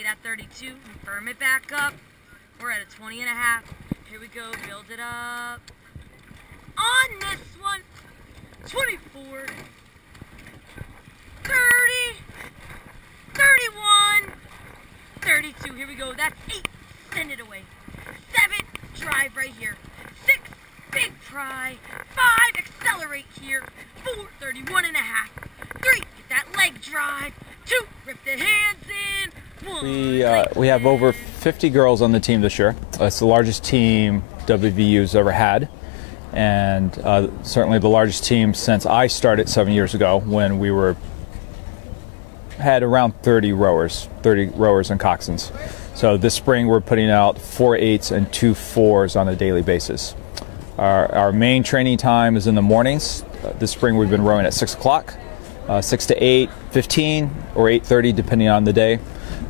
Stayed at 32. Firm it back up. We're at a 20.5. Here we go. Build it up. On this one. 24. 30. 31. 32. Here we go. That's 8. Send it away. 7. Drive right here. 6. Big try. 5. Accelerate here. 4. 31.5. 3. Get that leg drive. 2. Rip the hands in. 1. We have over 50 girls on the team this year. It's the largest team WVU's ever had, and certainly the largest team since I started 7 years ago, when we had around 30 rowers and coxswains. So this spring we're putting out 4 8s and 2 4s on a daily basis. Our main training time is in the mornings. This spring we've been rowing at 6 o'clock, 6 to 8:15 or 8:30 depending on the day.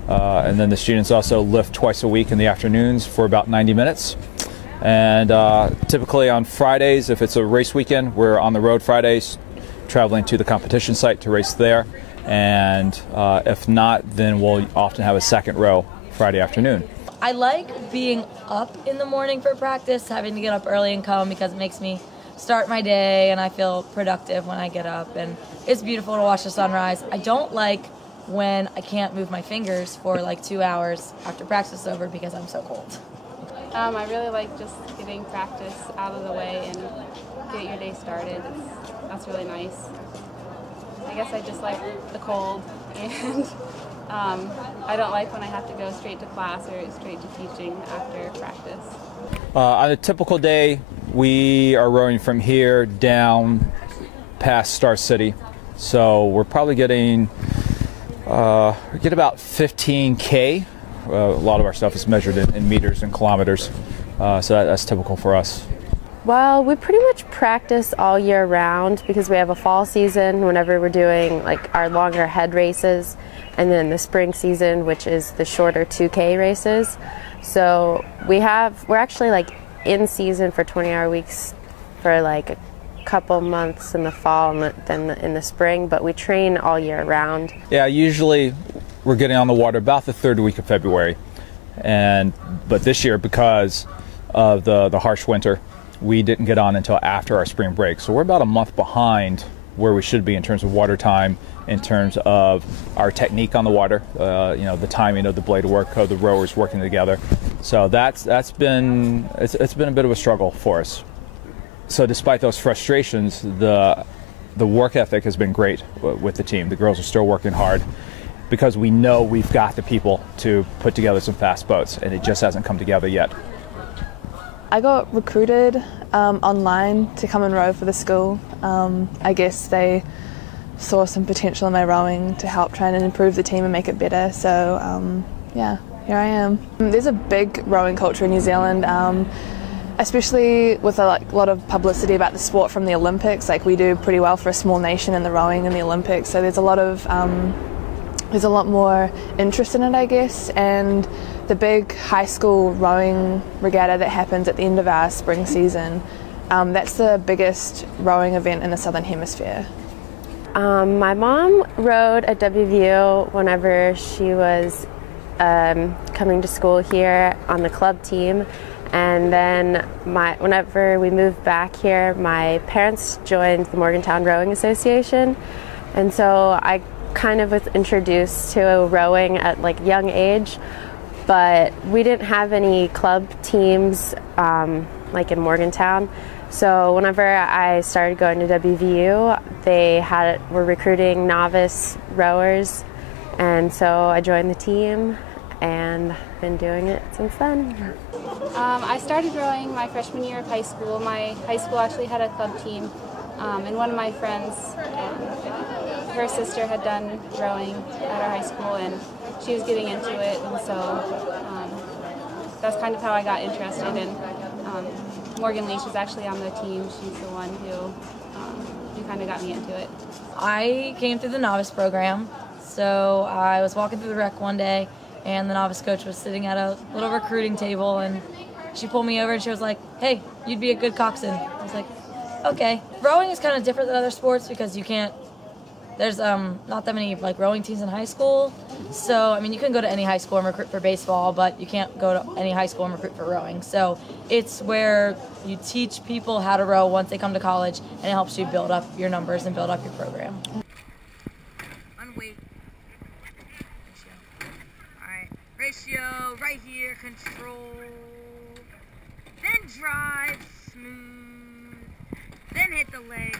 And then the students also lift twice a week in the afternoons for about 90 minutes. And typically on Fridays, if it's a race weekend, we're on the road Fridays, traveling to the competition site to race there. And if not, then we'll often have a second row Friday afternoon. I like being up in the morning for practice, having to get up early and come, because it makes me start my day and I feel productive when I get up. And it's beautiful to watch the sunrise. I don't like when I can't move my fingers for like 2 hours after practice is over because I'm so cold. I really like just getting practice out of the way and get your day started. That's really nice. I guess I just like the cold, and I don't like when I have to go straight to class or straight to teaching after practice. On a typical day, we are rowing from here down past Star City. So we're probably getting get about 15K. A lot of our stuff is measured in meters and kilometers, so that's typical for us. Well, we pretty much practice all year round because we have a fall season whenever we're doing like our longer head races, and then the spring season, which is the shorter 2K races. So we're actually like in season for 20-hour weeks for like a couple months in the fall and then in the spring, but we train all year round. Yeah, usually we're getting on the water about the third week of February, but this year, because of the harsh winter, we didn't get on until after our spring break. So we're about a month behind where we should be in terms of water time, in terms of our technique on the water, the timing of the blade work, of the rowers working together. So it's been a bit of a struggle for us. So despite those frustrations, the work ethic has been great with the team. The girls are still working hard because we know we've got the people to put together some fast boats, and it just hasn't come together yet. I got recruited online to come and row for the school. I guess they saw some potential in my rowing to help try and improve the team and make it better. So yeah, here I am. There's a big rowing culture in New Zealand, especially with a lot of publicity about the sport from the Olympics. Like, we do pretty well for a small nation in the rowing in the Olympics. So there's a lot more interest in it, I guess. And the big high school rowing regatta that happens at the end of our spring season, that's the biggest rowing event in the Southern Hemisphere. My mom rowed at WVU whenever she was coming to school here on the club team, and then whenever we moved back here, my parents joined the Morgantown Rowing Association, and so I kind of was introduced to rowing at like young age. But we didn't have any club teams like in Morgantown. So whenever I started going to WVU, they were recruiting novice rowers, and so I joined the team and been doing it since then. I started rowing my freshman year of high school. My high school actually had a club team, and one of my friends, her sister had done rowing at our high school, and she was getting into it, and so that's kind of how I got interested. And Morgan Leach is actually on the team. She's the one who kind of got me into it. I came through the novice program, so I was walking through the rec one day, and the novice coach was sitting at a little recruiting table, and she pulled me over and she was like, "Hey, you'd be a good coxswain." I was like, "Okay." Rowing is kind of different than other sports because you can't there's not that many like rowing teams in high school. So, I mean, you can go to any high school and recruit for baseball, but you can't go to any high school and recruit for rowing. So it's where you teach people how to row once they come to college, and it helps you build up your numbers and build up your program. Unweight. Ratio. Alright. Ratio, right here, control. Then drive, smooth. Then hit the legs.